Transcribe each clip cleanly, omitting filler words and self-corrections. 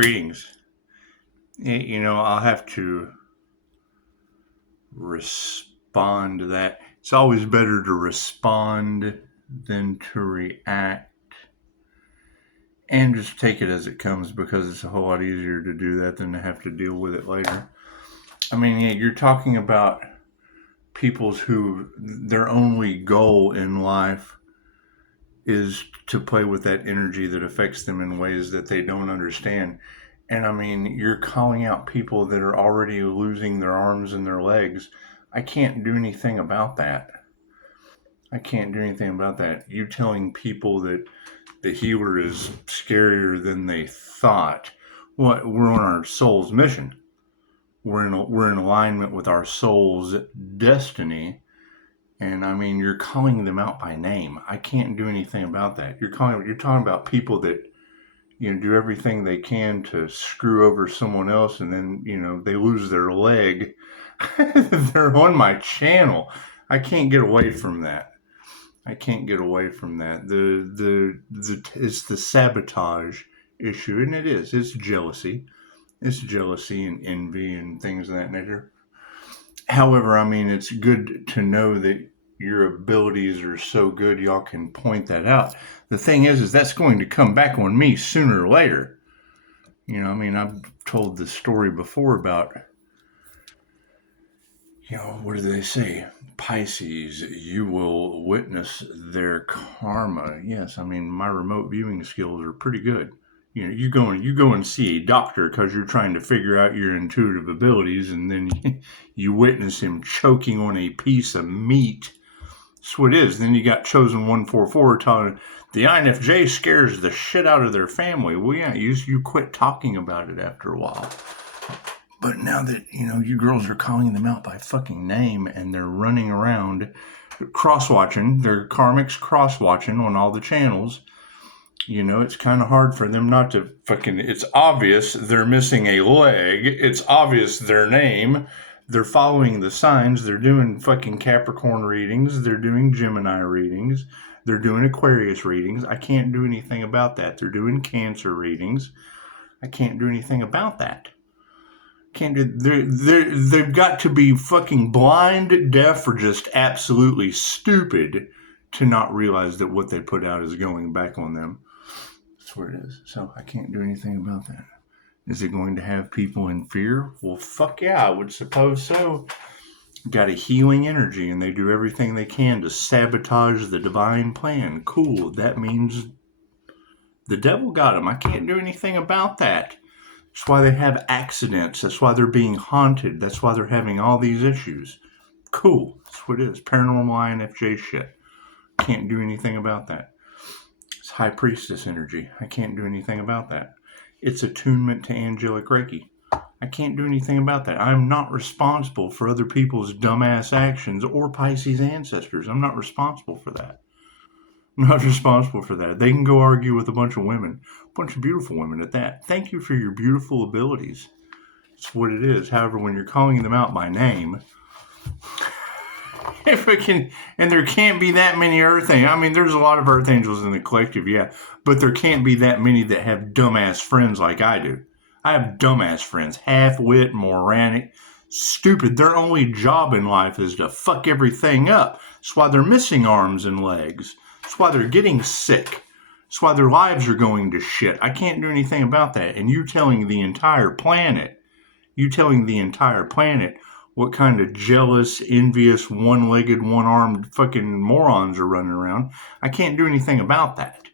Greetings. I'll have to respond to that. It's always better to respond than to react. And just take it as it comes, because it's a whole lot easier to do that than to have to deal with it later. You're talking about people's who their only goal in life is to play with that energy that affects them in ways that they don't understand. And you're calling out people that are already losing their arms and their legs. I can't do anything about that. You telling people that the healer is scarier than they thought. We're on our soul's mission. We're in alignment with our soul's destiny. And you're calling them out by name. I can't do anything about that. You're talking about people that do everything they can to screw over someone else, and then they lose their leg. They're on my channel. I can't get away from that. It's the sabotage issue, and it's jealousy. It's jealousy and envy and things of that nature. However, it's good to know that your abilities are so good y'all can point that out. The thing is that's going to come back on me sooner or later. I've told this story before about, what do they say? Pisces, you will witness their karma. Yes, my remote viewing skills are pretty good. You go and see a doctor because you're trying to figure out your intuitive abilities, and then you witness him choking on a piece of meat. That's what it is. Then you got Chosen 144 telling the INFJ scares the shit out of their family. Well, yeah, you quit talking about it after a while. But now that, you girls are calling them out by fucking name, and they're running around cross-watching, they're karmics cross-watching on all the channels, it's kind of hard for them not to it's obvious they're missing a leg. It's obvious their name. They're following the signs. They're doing fucking Capricorn readings. They're doing Gemini readings. They're doing Aquarius readings. I can't do anything about that. They're doing Cancer readings. I can't do anything about that. They've got to be fucking blind, deaf, or just absolutely stupid to not realize that what they put out is going back on them. That's where it is. So I can't do anything about that. Is it going to have people in fear? Well, fuck yeah, I would suppose so. Got a healing energy, and they do everything they can to sabotage the divine plan. Cool. That means the devil got them. I can't do anything about that. That's why they have accidents. That's why they're being haunted. That's why they're having all these issues. Cool. That's what it is. Paranormal INFJ shit. Can't do anything about that. It's High Priestess energy. I can't do anything about that. It's attunement to Angelic Reiki. I can't do anything about that. I'm not responsible for other people's dumbass actions or Pisces ancestors. I'm not responsible for that. They can go argue with a bunch of women, a bunch of beautiful women at that. Thank you for your beautiful abilities. It's what it is. However, when you're calling them out by name, and there can't be that many Earth Angels. There's a lot of Earth Angels in the collective, yeah, but there can't be that many that have dumbass friends like I do. I have dumbass friends, half-wit, moronic, stupid. Their only job in life is to fuck everything up. That's why they're missing arms and legs. That's why they're getting sick. That's why their lives are going to shit. I can't do anything about that. And you telling the entire planet what kind of jealous, envious, one-legged, one-armed fucking morons are running around. I can't do anything about that.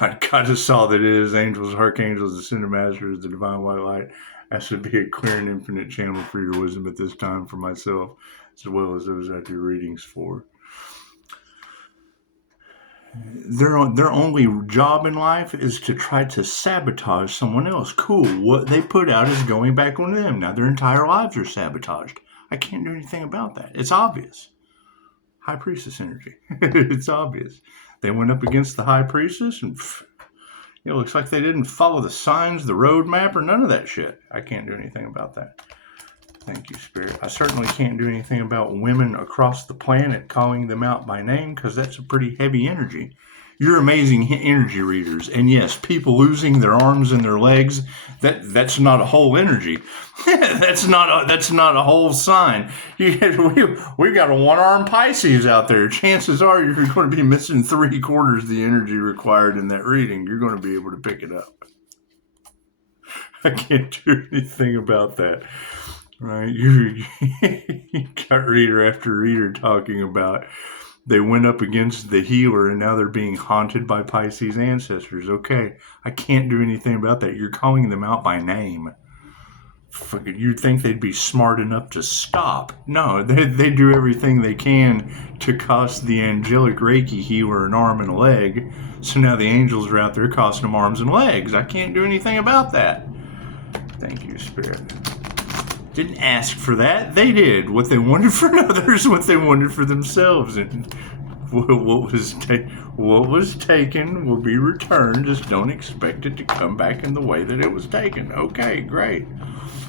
God just saw that it is angels, archangels, the cinder masters, the divine white light. I should be a clear and infinite channel for your wisdom at this time for myself, as well as those I do readings for. Their only job in life is to try to sabotage someone else. Cool. What they put out is going back on them. Now their entire lives are sabotaged. I can't do anything about that. It's obvious. High Priestess energy. It's obvious. They went up against the High Priestess, and it looks like they didn't follow the signs, the roadmap, or none of that shit. I can't do anything about that. Thank you, Spirit. I certainly can't do anything about women across the planet calling them out by name, because that's a pretty heavy energy. You're amazing energy readers. And yes, people losing their arms and their legs, that's not a whole energy. that's not a whole sign. We've got a one-armed Pisces out there. Chances are you're going to be missing 3/4 the energy required in that reading. You're going to be able to pick it up. I can't do anything about that. Right? You got reader after reader talking about they went up against the healer and now they're being haunted by Pisces ancestors. Okay, I can't do anything about that. You're calling them out by name. You'd think they'd be smart enough to stop. No, they do everything they can to cost the angelic Reiki healer an arm and a leg. So now the angels are out there costing them arms and legs. I can't do anything about that. Thank you, Spirit. Didn't ask for that. They did what they wanted for others, what they wanted for themselves, and what was taken will be returned. Just don't expect it to come back in the way that it was taken. Okay, great.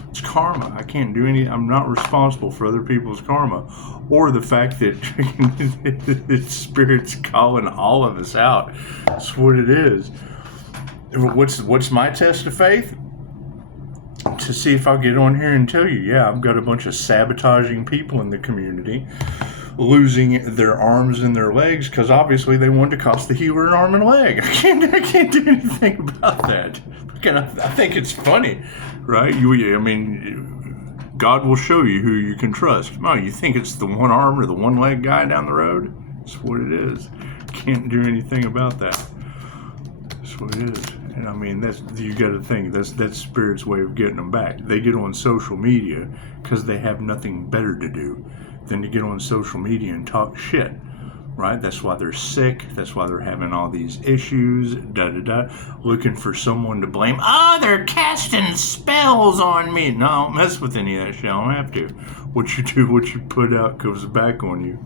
It's karma. I can't do any. I'm not responsible for other people's karma, or the fact that Spirit's calling all of us out. That's what it is. What's my test of faith? To see if I'll get on here and tell you, yeah, I've got a bunch of sabotaging people in the community losing their arms and their legs because obviously they wanted to cost the healer an arm and a leg. I can't do anything about that. I think it's funny, right? God will show you who you can trust. Oh, you think it's the one arm or the one leg guy down the road? That's what it is. Can't do anything about that. That's what it is. And I mean, you got to think that's Spirit's way of getting them back. They get on social media because they have nothing better to do than to get on social media and talk shit, right? That's why they're sick. That's why they're having all these issues. Looking for someone to blame. Oh, they're casting spells on me. No, I don't mess with any of that shit. I don't have to. What you do, what you put out, goes back on you.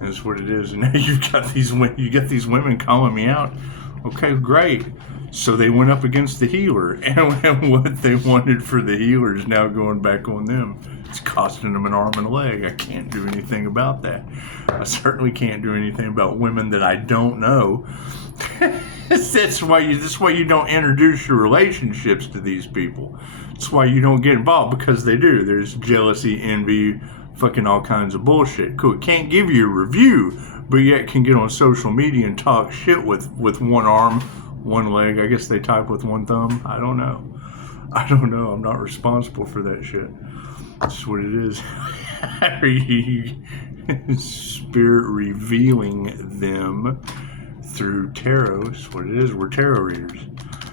That's what it is. And now you got these women calling me out. Okay, great. So they went up against the healer, and what they wanted for the healer is now going back on them. It's costing them an arm and a leg. I can't do anything about that. I certainly can't do anything about women that I don't know. That's why you don't introduce your relationships to these people. That's why you don't get involved, because they do. There's jealousy, envy, fucking all kinds of bullshit. Cool. Can't give you a review, but yet can get on social media and talk shit with one arm, one leg. I guess they type with one thumb. I don't know. I'm not responsible for that shit. That's what it is. Spirit revealing them through tarot. That's what it is. We're tarot readers.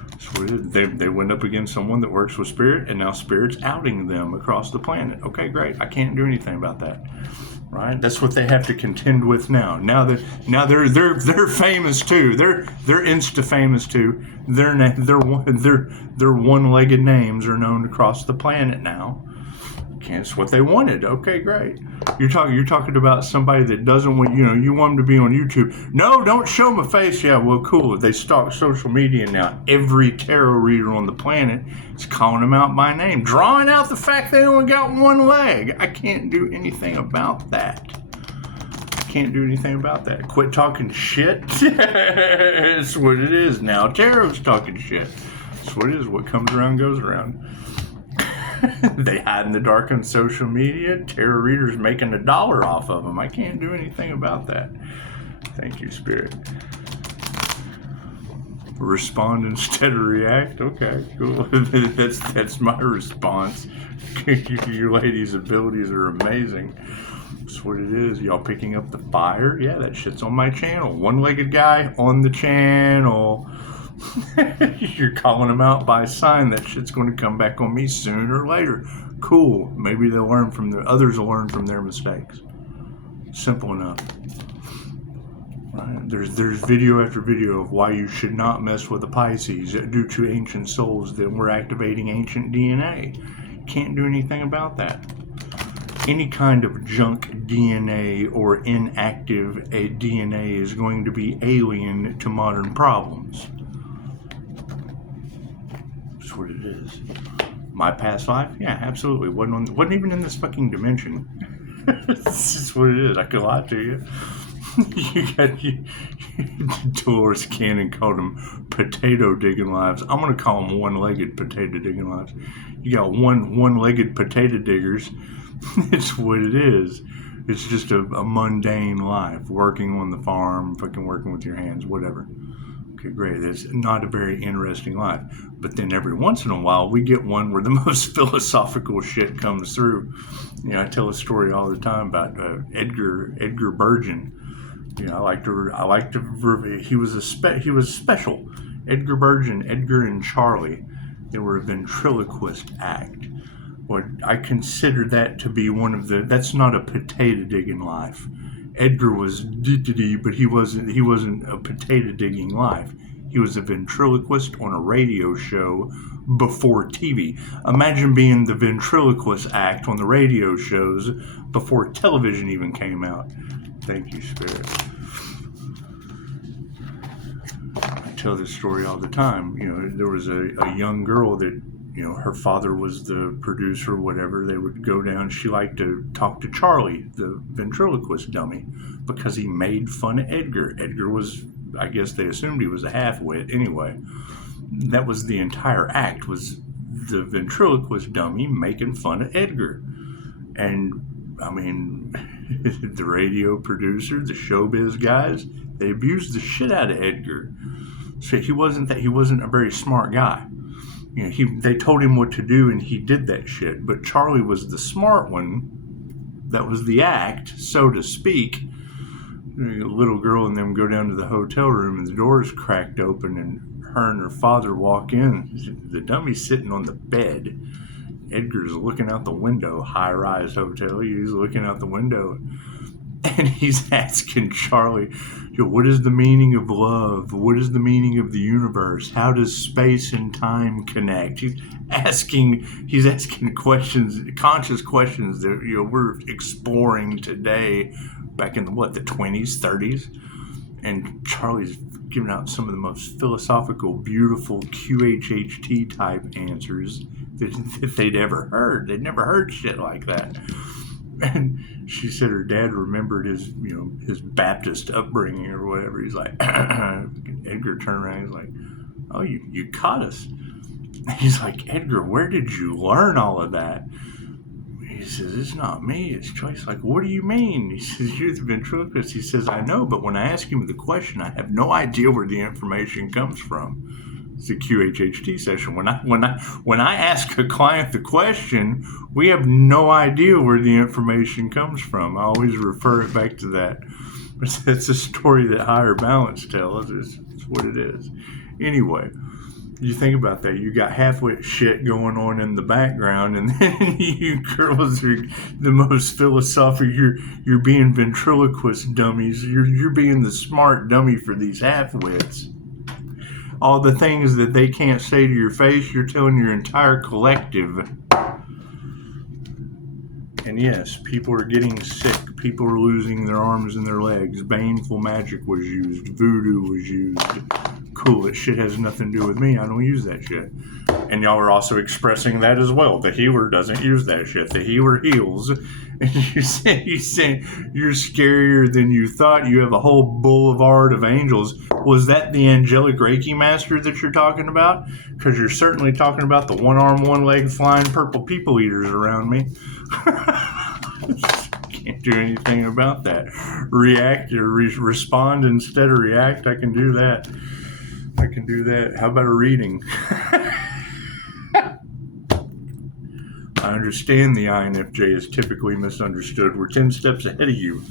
That's what it is. They went up against someone that works with Spirit, and now Spirit's outing them across the planet. Okay, great. I can't do anything about that. Right? That's what they have to contend with now. Now they're famous too. They're insta famous too. Their one-legged names are known across the planet now. It's what they wanted. Okay, great. You're talking about somebody that doesn't want, you want them to be on YouTube. No, don't show my face. Yeah, well, cool. They stalk social media now. Every tarot reader on the planet is calling them out by name, drawing out the fact they only got one leg. I can't do anything about that. Can't do anything about that. Quit talking shit. That's what it is now. Tarot's talking shit. That's what it is. What comes around goes around. They hide in the dark on social media. Tarot readers making $1 off of them. I can't do anything about that. Thank you, Spirit. Respond instead of react. Okay, cool. That's my response. You ladies' abilities are amazing. That's what it is. Y'all picking up the fire? Yeah, that shit's on my channel. One-legged guy on the channel. You're calling them out by sign. That shit's going to come back on me sooner or later. Cool. Maybe they'll learn from others will learn from their mistakes. Simple enough. Right? There's video after video of why you should not mess with the Pisces due to ancient souls that were activating ancient DNA. Can't do anything about that. Any kind of junk DNA or inactive DNA is going to be alien to modern problems. That's what it is. My past life? Yeah, absolutely. Wasn't even in this fucking dimension. This is what it is. I could lie to you. Dolores Cannon called them potato digging lives. I'm gonna call them one-legged potato digging lives. You got one-legged potato diggers. It's what it is. It's just a mundane life, working on the farm, fucking working with your hands, whatever. Okay, great. It's not a very interesting life. But then every once in a while, we get one where the most philosophical shit comes through. I tell a story all the time about Edgar Bergen. He was special. Edgar Bergen, Edgar and Charlie, they were a ventriloquist act. But I consider that to be that's not a potato digging life. Edgar was but he wasn't a potato digging life. He was a ventriloquist on a radio show before TV. Imagine being the ventriloquist act on the radio shows before television even came out. Thank you, Spirit. I tell this story all the time. There was a young girl that, her father was the producer, whatever. They would go down. She liked to talk to Charlie, the ventriloquist dummy, because he made fun of Edgar. Edgar was, I guess they assumed he was a half-wit. Anyway, that was the entire act, was the ventriloquist dummy making fun of Edgar. And, the radio producer, the showbiz guys, they abused the shit out of Edgar. So he wasn't a very smart guy. They told him what to do and he did that shit. But Charlie was the smart one. That was the act, so to speak. A little girl and them go down to the hotel room and the door's cracked open and her and her father walk in. The dummy's sitting on the bed. Edgar's looking out the window, high-rise hotel. He's looking out the window and he's asking Charlie, what is the meaning of love? What is the meaning of the universe? How does space and time connect? He's asking questions, conscious questions that we're exploring today, back in the 20s, 30s. And Charlie's giving out some of the most philosophical, beautiful QHHT type answers that they'd ever heard. They'd never heard shit like that. And she said her dad remembered his Baptist upbringing or whatever. He's like, Edgar turned around. He's like, oh, you caught us. He's like, Edgar, where did you learn all of that? He says, it's not me, it's Joyce. Like, what do you mean? He says, you're the ventriloquist. He says, I know, but when I ask him the question, I have no idea where the information comes from. It's a QHHT session. When I ask a client the question, we have no idea where the information comes from. I always refer it back to that. It's a story that Higher Balance tells. It's what it is. Anyway, you think about that. You got half-wit shit going on in the background, and then you girls are the most philosophical. You're being ventriloquist dummies. You're being the smart dummy for these half-wits. All the things that they can't say to your face, you're telling your entire collective. And yes, people are getting sick. People are losing their arms and their legs. Baneful magic was used. Voodoo was used. Cool, that shit has nothing to do with me. I don't use that shit. And y'all are also expressing that as well. The healer doesn't use that shit. The healer heals. And you say you're scarier than you thought. You have a whole boulevard of angels. Was that the angelic Reiki master that you're talking about? Because you're certainly talking about the one arm, one leg flying purple people eaters around me. Can't do anything about that. React or respond instead of react. I can do that. How about a reading? I understand the INFJ is typically misunderstood. We're 10 steps ahead of you.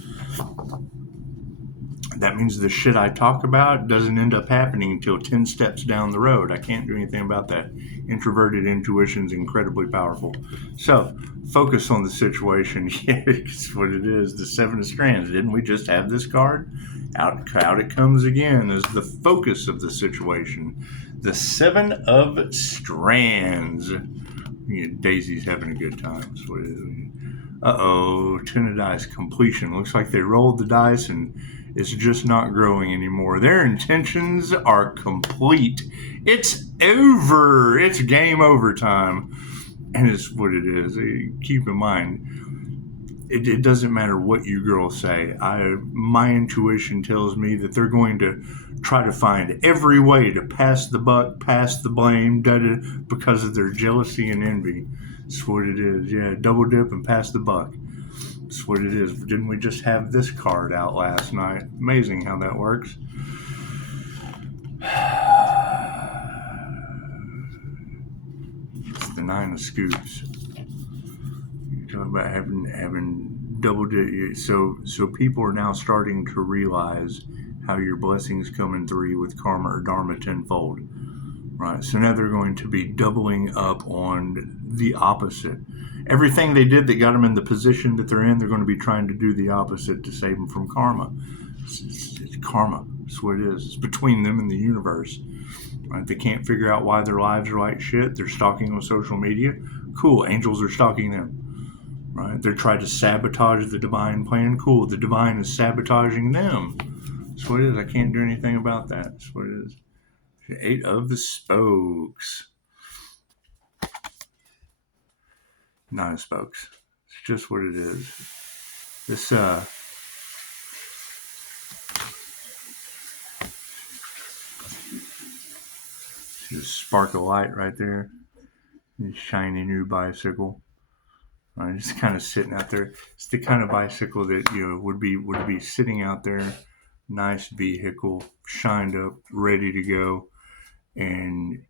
That means the shit I talk about doesn't end up happening until 10 steps down the road. I can't do anything about that. Introverted intuition is incredibly powerful. So, focus on the situation. Yeah, it's what it is. The Seven of Strands. Didn't we just have this card? Out it comes again as the focus of the situation. The Seven of Strands. Daisy's having a good time. That's what it is. Uh-oh. 10 of dice. Completion. Looks like they rolled the dice and it's just not growing anymore. Their intentions are complete. It's over. It's game over time. And it's what it is. Keep in mind, it doesn't matter what you girls say. My intuition tells me that they're going to try to find every way to pass the buck, pass the blame, because of their jealousy and envy. That's what it is. Yeah, double dip and pass the buck. That's what it is. Didn't we just have this card out last night? Amazing how that works. It's the 9 of Scoops. You're talking about having double dip. So people are now starting to realize how your blessings come in 3 with karma or dharma tenfold. Right, so now they're going to be doubling up on the opposite. Everything they did that got them in the position that they're in, they're going to be trying to do the opposite to save them from karma. It's karma. That's what it is. It's between them and the universe. Right? They can't figure out why their lives are like shit. They're stalking on social media. Cool, angels are stalking them. Right? They're trying to sabotage the divine plan. Cool, the divine is sabotaging them. That's what it is. I can't do anything about that. That's what it is. 8 of the spokes. 9 of spokes. It's just what it is. This spark of light right there. This shiny new bicycle. Just kind of sitting out there. It's the kind of bicycle that would be sitting out there. Nice vehicle, shined up, ready to go. And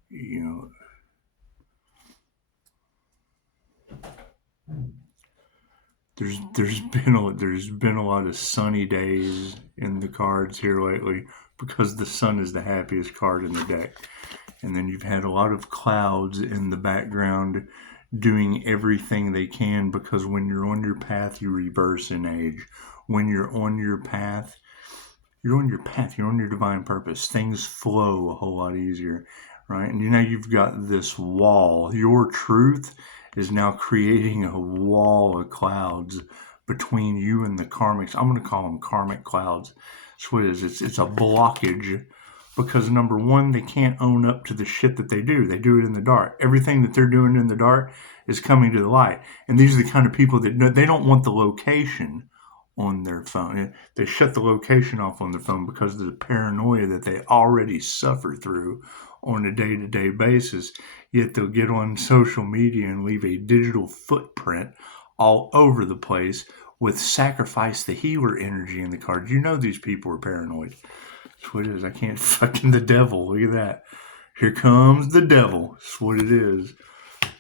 there's been a lot of sunny days in the cards here lately because the sun is the happiest card in the deck. And then you've had a lot of clouds in the background doing everything they can, because when you're on your path, you reverse in age. When you're on your path, you're on your divine purpose. Things flow a whole lot easier, right? And you've got this wall. Your truth is now creating a wall of clouds between you and the karmics. I'm going to call them karmic clouds. That's what it is. It's a blockage, because number one, they can't own up to the shit that they do. They do it in the dark. Everything that they're doing in the dark is coming to the light. And these are the kind of people that they don't want the location on their phone. They shut the location off on their phone because of the paranoia that they already suffer through on a day-to-day basis. Yet they'll get on social media and leave a digital footprint all over the place with sacrifice the healer energy in the card. These people are paranoid. That's what it is. I can't fucking the devil. Look at that. Here comes the devil. That's what it is.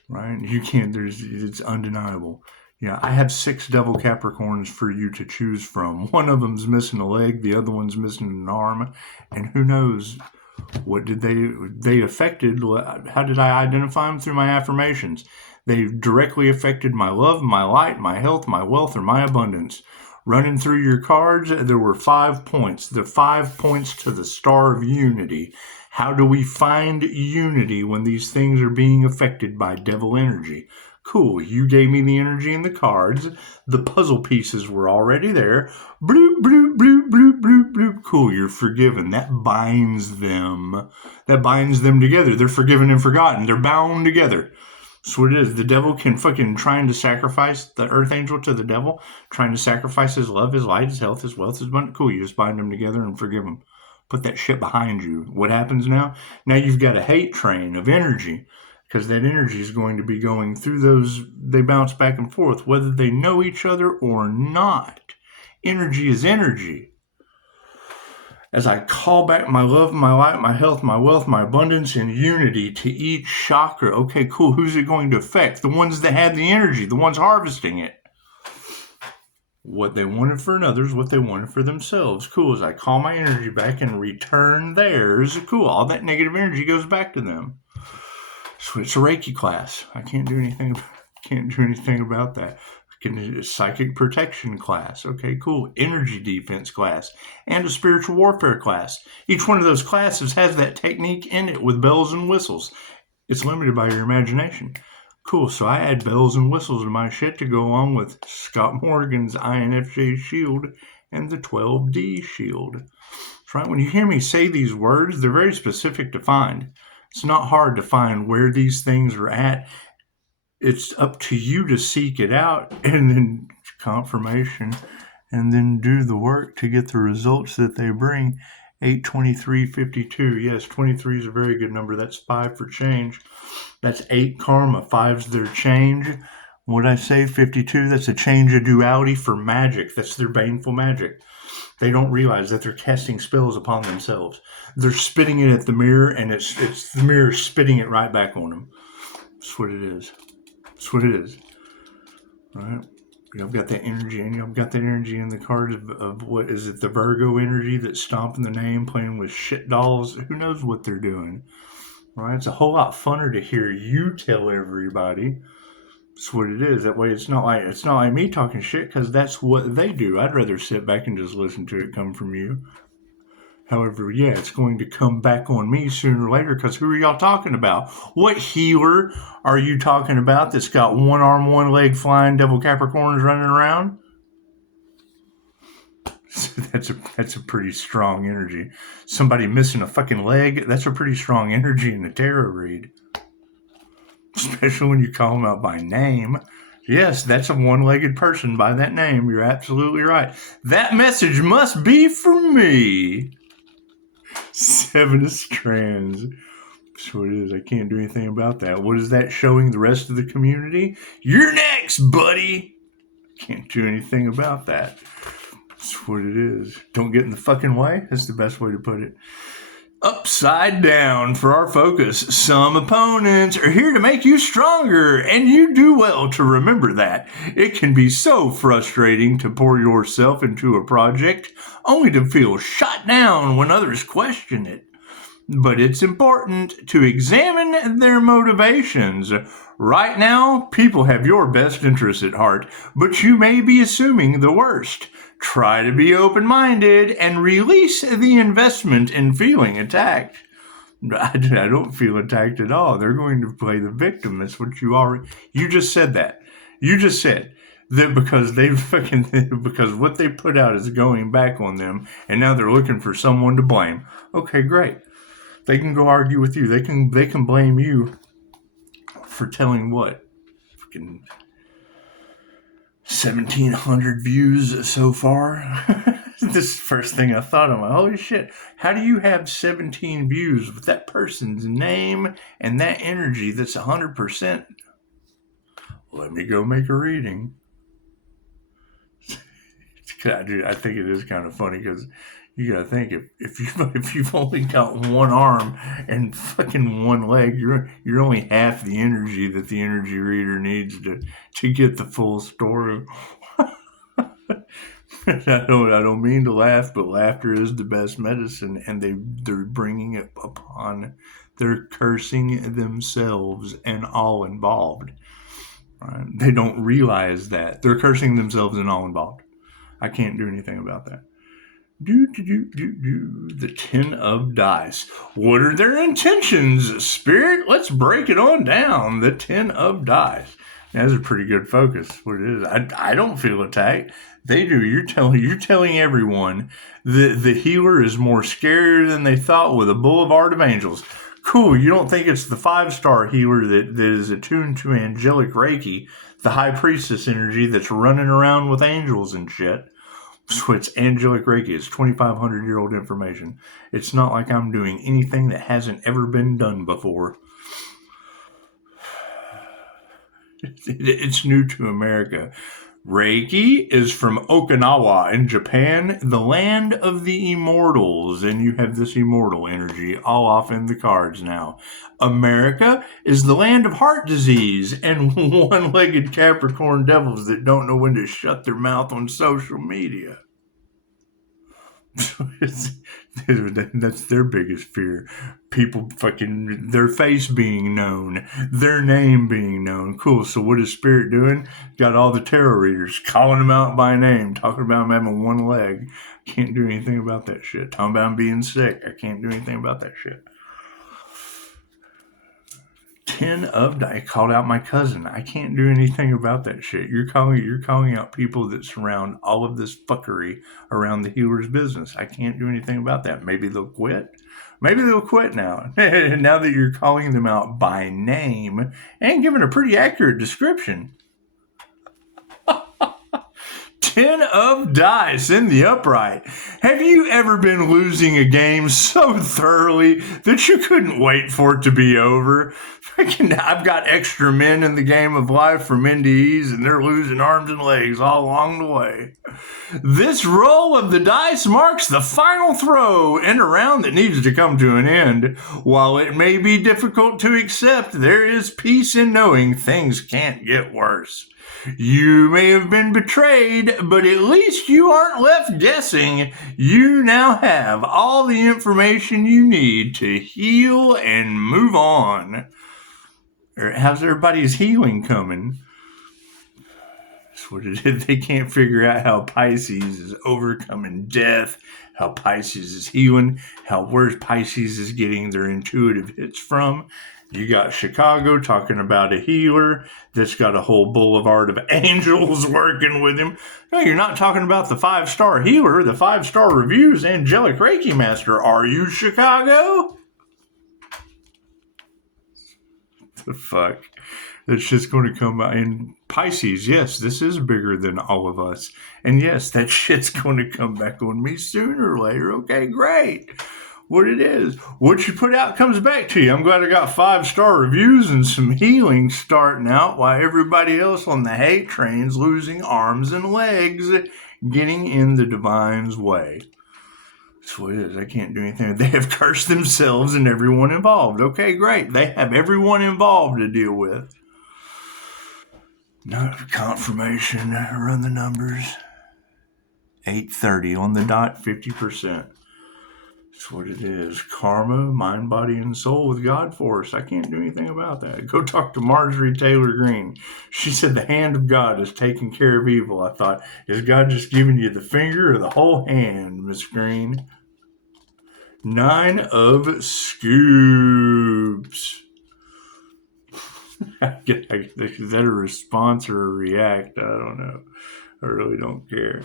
Right? You can't, it's undeniable. Yeah, I have 6 devil Capricorns for you to choose from. One of them's missing a leg, the other one's missing an arm, and who knows what did they affected. How did I identify them? Through my affirmations. They directly affected my love, my light, my health, my wealth, or my abundance. Running through your cards, there were 5 points. The 5 points to the Star of Unity. How do we find unity when these things are being affected by devil energy? Cool, you gave me the energy in the cards. The puzzle pieces were already there. Bloop, bloop, bloop, bloop, bloop, bloop. Cool, you're forgiven. That binds them. Together. They're forgiven and forgotten. They're bound together. That's what it is. The devil can trying to sacrifice the earth angel to the devil, trying to sacrifice his love, his light, his health, his wealth, his abundance. Cool, you just bind them together and forgive them. Put that shit behind you. What happens now? Now you've got a hate train of energy, because that energy is going to be going through those. They bounce back and forth, whether they know each other or not. Energy is energy. As I call back my love, my light, my health, my wealth, my abundance, and unity to each chakra. Okay, cool. Who's it going to affect? The ones that had the energy, the ones harvesting it. What they wanted for others, what they wanted for themselves. Cool. As I call my energy back and return theirs, cool. All that negative energy goes back to them. So it's a Reiki class. I can't do anything about that. Psychic protection class. Okay, cool. Energy defense class. And a spiritual warfare class. Each one of those classes has that technique in it with bells and whistles. It's limited by your imagination. Cool, so I add bells and whistles to my shit to go along with Scott Morgan's INFJ shield and the 12D shield. That's right. When you hear me say these words, they're very specific to find. It's not hard to find where these things are at. It's up to you to seek it out and then confirmation, and then do the work to get the results that they bring. 82352. Yes, 23 is a very good number. That's 5 for change. That's 8 karma. 5's their change. What'd I say? 52. That's a change of duality for magic. That's their baneful magic. They don't realize that they're casting spells upon themselves. They're spitting it at the mirror, and it's the mirror spitting it right back on them. That's what it is. That's what it is. All right. I've got that energy, and I've got that energy in the card of what is it, the Virgo energy that's stomping the name, playing with shit dolls. Who knows what they're doing? All right. It's a whole lot funner to hear you tell everybody. That's what it is. That way, it's not like me talking shit, because that's what they do. I'd rather sit back and just listen to it come from you. However, yeah, it's going to come back on me sooner or later, because who are y'all talking about? What healer are you talking about that's got one arm, one leg, flying devil Capricorns running around? That's a pretty strong energy. Somebody missing a fucking leg, that's a pretty strong energy in the tarot read. Especially when you call them out by name. Yes, that's a one-legged person by that name. You're absolutely right. That message must be for me. 7 of strands. That's what it is. I can't do anything about that. What is that showing the rest of the community? You're next, buddy. Can't do anything about that. That's what it is. Don't get in the fucking way. That's the best way to put it. Upside down for our focus. Some opponents are here to make you stronger, and you do well to remember that. It can be so frustrating to pour yourself into a project only to feel shot down when others question it. But it's important to examine their motivations. Right now, people have your best interests at heart, but you may be assuming the worst. Try to be open-minded and release the investment in feeling attacked. I don't feel attacked at all. They're going to play the victim. That's what you just said that. You just said that because what they put out is going back on them, and now they're looking for someone to blame. Okay, great. They can go argue with you. They can blame you for telling what? Fucking 1,700 views so far. This is the first thing I thought. I'm like, holy shit, how do you have 17 views with that person's name and that energy that's 100%? Let me go make a reading. I think it is kind of funny, because you gotta think, if you've only got one arm and fucking one leg, you're only half the energy that the energy reader needs to get the full story. I don't mean to laugh, but laughter is the best medicine, and they're bringing it upon. They're cursing themselves and all involved. Right? They don't realize that they're cursing themselves and all involved. I can't do anything about that. The 10 of dice. What are their intentions, Spirit? Let's break it on down. The 10 of dice. That's a pretty good focus. What it is. I don't feel attacked. They do. You're telling everyone that the healer is more scary than they thought with a boulevard of angels. Cool. You don't think it's the 5-star healer that is attuned to angelic Reiki, the high priestess energy that's running around with angels and shit. So it's angelic Reiki. It's 2,500-year-old information. It's not like I'm doing anything that hasn't ever been done before. It's new to America. Reiki is from Okinawa in Japan, the land of the immortals, and you have this immortal energy all off in the cards now. America is the land of heart disease and one-legged Capricorn devils that don't know when to shut their mouth on social media. That's their biggest fear. People fucking, their face being known, their name being known. Cool. So what is Spirit doing? Got all the tarot readers calling them out by name, talking about them having one leg. Can't do anything about that shit. Talking about them being sick. I can't do anything about that shit. 10 of dice. Called out my cousin. I can't do anything about that shit. You're calling out people that surround all of this fuckery around the healer's business. I can't do anything about that. Maybe they'll quit. Maybe they'll quit now. Now that you're calling them out by name and giving a pretty accurate description. 10 of dice in the upright. Have you ever been losing a game so thoroughly that you couldn't wait for it to be over? I've got extra men in the game of life from NDEs, and they're losing arms and legs all along the way. This roll of the dice marks the final throw in a round that needs to come to an end. While it may be difficult to accept, there is peace in knowing things can't get worse. You may have been betrayed, but at least you aren't left guessing. You now have all the information you need to heal and move on. How's everybody's healing coming? That's what it is. They can't figure out how Pisces is overcoming death, how Pisces is healing, where Pisces is getting their intuitive hits from. You got Chicago talking about a healer that's got a whole boulevard of angels working with him. No, you're not talking about the 5-star healer, the 5-star reviews, Angelic Reiki Master. Are you, Chicago? The fuck? That's just going to come out. And Pisces, yes, this is bigger than all of us. And yes, that shit's going to come back on me sooner or later. Okay, great. What it is. What you put out comes back to you. I'm glad I got 5-star reviews and some healing starting out while everybody else on the hate train's losing arms and legs, getting in the divine's way. That's what it is. I can't do anything. They have cursed themselves and everyone involved. Okay, great. They have everyone involved to deal with. No confirmation. Run the numbers. 8:30 on the dot, 50%. That's what it is. Karma, mind, body, and soul with God Force. I can't do anything about that. Go talk to Marjorie Taylor Greene. She said the hand of God is taking care of evil. I thought, is God just giving you the finger or the whole hand, Miss Greene? 9 of scoops. Is that a response or a react? I don't know. I really don't care.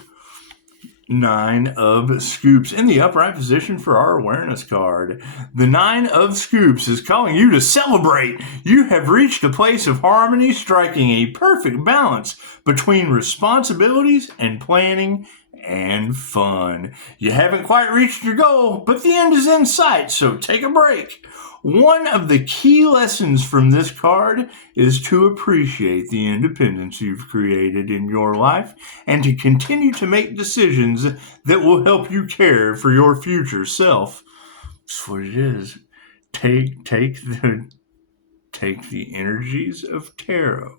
9 of scoops in the upright position for our awareness card. The 9 of scoops is calling you to celebrate. You have reached a place of harmony, striking a perfect balance between responsibilities and planning and fun. You haven't quite reached your goal, but the end is in sight, so take a break. One of the key lessons from this card is to appreciate the independence you've created in your life and to continue to make decisions that will help you care for your future self. That's what it is. Take the energies of tarot.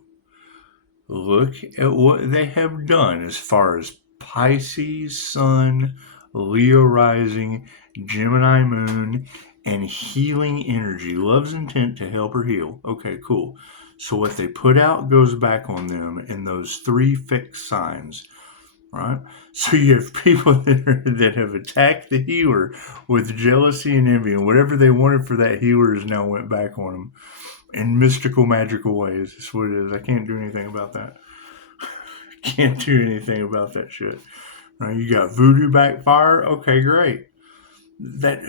Look at what they have done as far as Pisces Sun, Leo Rising, Gemini Moon, and healing energy. Love's intent to help or heal. Okay, cool. So what they put out goes back on them in those 3 fixed signs, right? So you have people that have attacked the healer with jealousy and envy, and whatever they wanted for that healer has now went back on them in mystical, magical ways. That's what it is. I can't do anything about that. Can't do anything about that shit. Right? You got voodoo backfire. Okay, great. That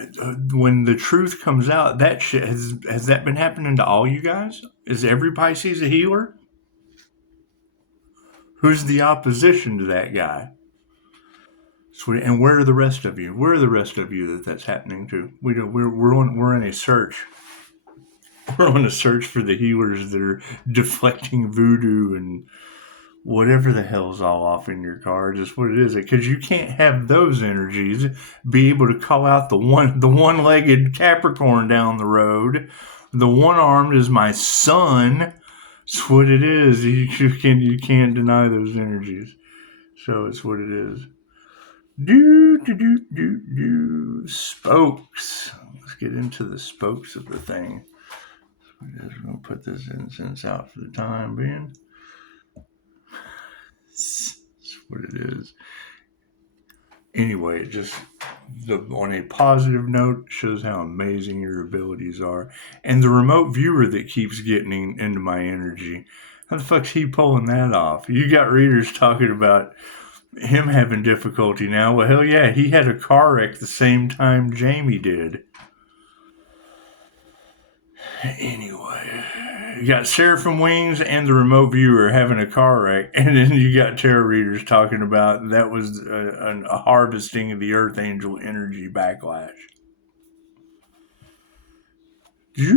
when the truth comes out, that shit has that been happening to all you guys? Is every Pisces a healer? Who's the opposition to that guy? Sweet. And where are the rest of you? Where are the rest of you that's happening to? We're on a search. We're on a search for the healers that are deflecting voodoo and whatever the hell's all off in your card is what it is. Because you can't have those energies be able to call out the one-legged Capricorn down the road. The one-armed is my sun. It's what it is. You can't deny those energies. So it's what it is. Spokes. Let's get into the spokes of the thing. We're going to put this incense out for the time being. That's what it is. Anyway, on a positive note, shows how amazing your abilities are. And the remote viewer that keeps getting into my energy, how the fuck's he pulling that off? You got readers talking about him having difficulty now. Well, hell yeah, he had a car wreck the same time Jamie did. Anyway, you got Seraphim Wings and the remote viewer having a car wreck, and then you got tarot readers talking about that was a harvesting of the Earth Angel energy backlash. That's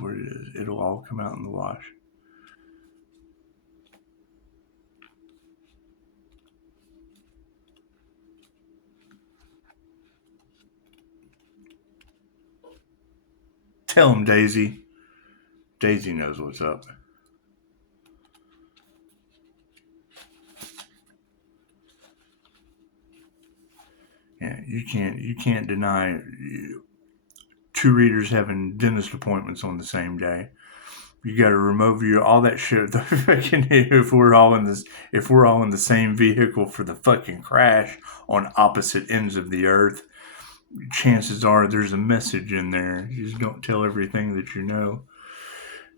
what it is. It'll all come out in the wash. Tell him, Daisy. Daisy knows what's up. Yeah, you can't deny two readers having dentist appointments on the same day. You got to remote view all that shit. If we're all in the same vehicle for the fucking crash on opposite ends of the earth, chances are there's a message in there. You just don't tell everything that you know.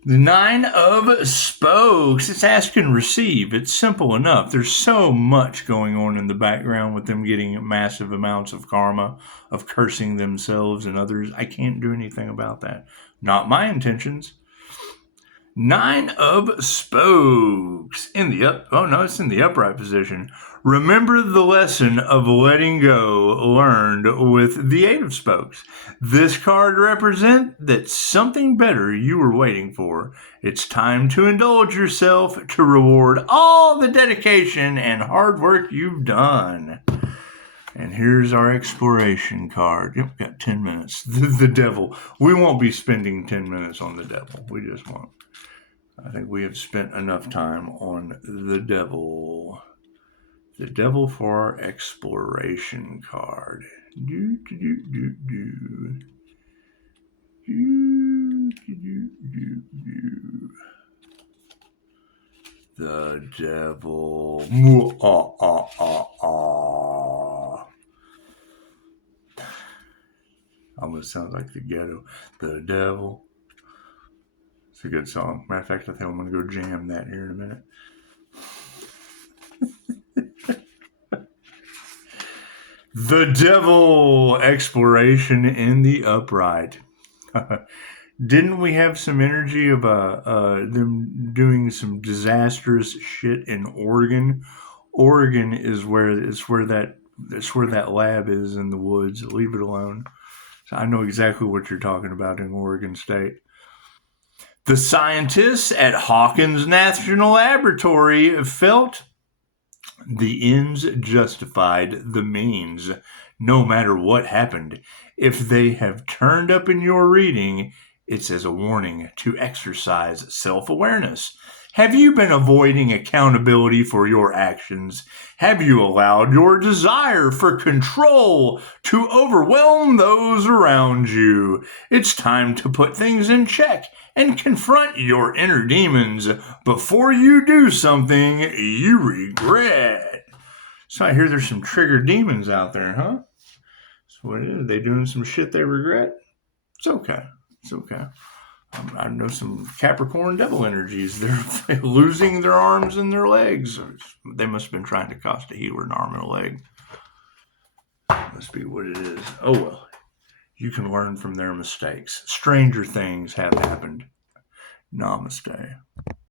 The Nine of Spokes. It's ask and receive. It's simple enough. There's so much going on in the background with them getting massive amounts of karma, of cursing themselves and others. I can't do anything about that. Not my intentions. Nine of Spokes. It's in the upright position. Remember the lesson of letting go learned with the Eight of Spokes. This card represents that something better you were waiting for. It's time to indulge yourself to reward all the dedication and hard work you've done. And here's our exploration card. Yep, got 10 minutes. The devil. We won't be spending 10 minutes on the devil. We just won't. I think we have spent enough time on the devil. The devil for our exploration card. The devil. Almost sounds like the ghetto. The devil. It's a good song. Matter of fact, I think I'm going to go jam that here in a minute. The devil exploration in the upright. Didn't we have some energy of them doing some disastrous shit in Oregon? Oregon is where that lab is in the woods. Leave it alone. So I know exactly what you're talking about in Oregon State. The scientists at Hawkins National Laboratory felt the ends justified the means, no matter what happened. If they have turned up in your reading, it's as a warning to exercise self-awareness. Have you been avoiding accountability for your actions? Have you allowed your desire for control to overwhelm those around you? It's time to put things in check and confront your inner demons before you do something you regret. So I hear there's some triggered demons out there, huh? So what is it? They doing some shit they regret? It's okay. It's okay. I know some Capricorn devil energies. They're losing their arms and their legs. They must have been trying to cost a healer an arm and a leg. Must be what it is. Oh well. You can learn from their mistakes. Stranger things have happened. Namaste.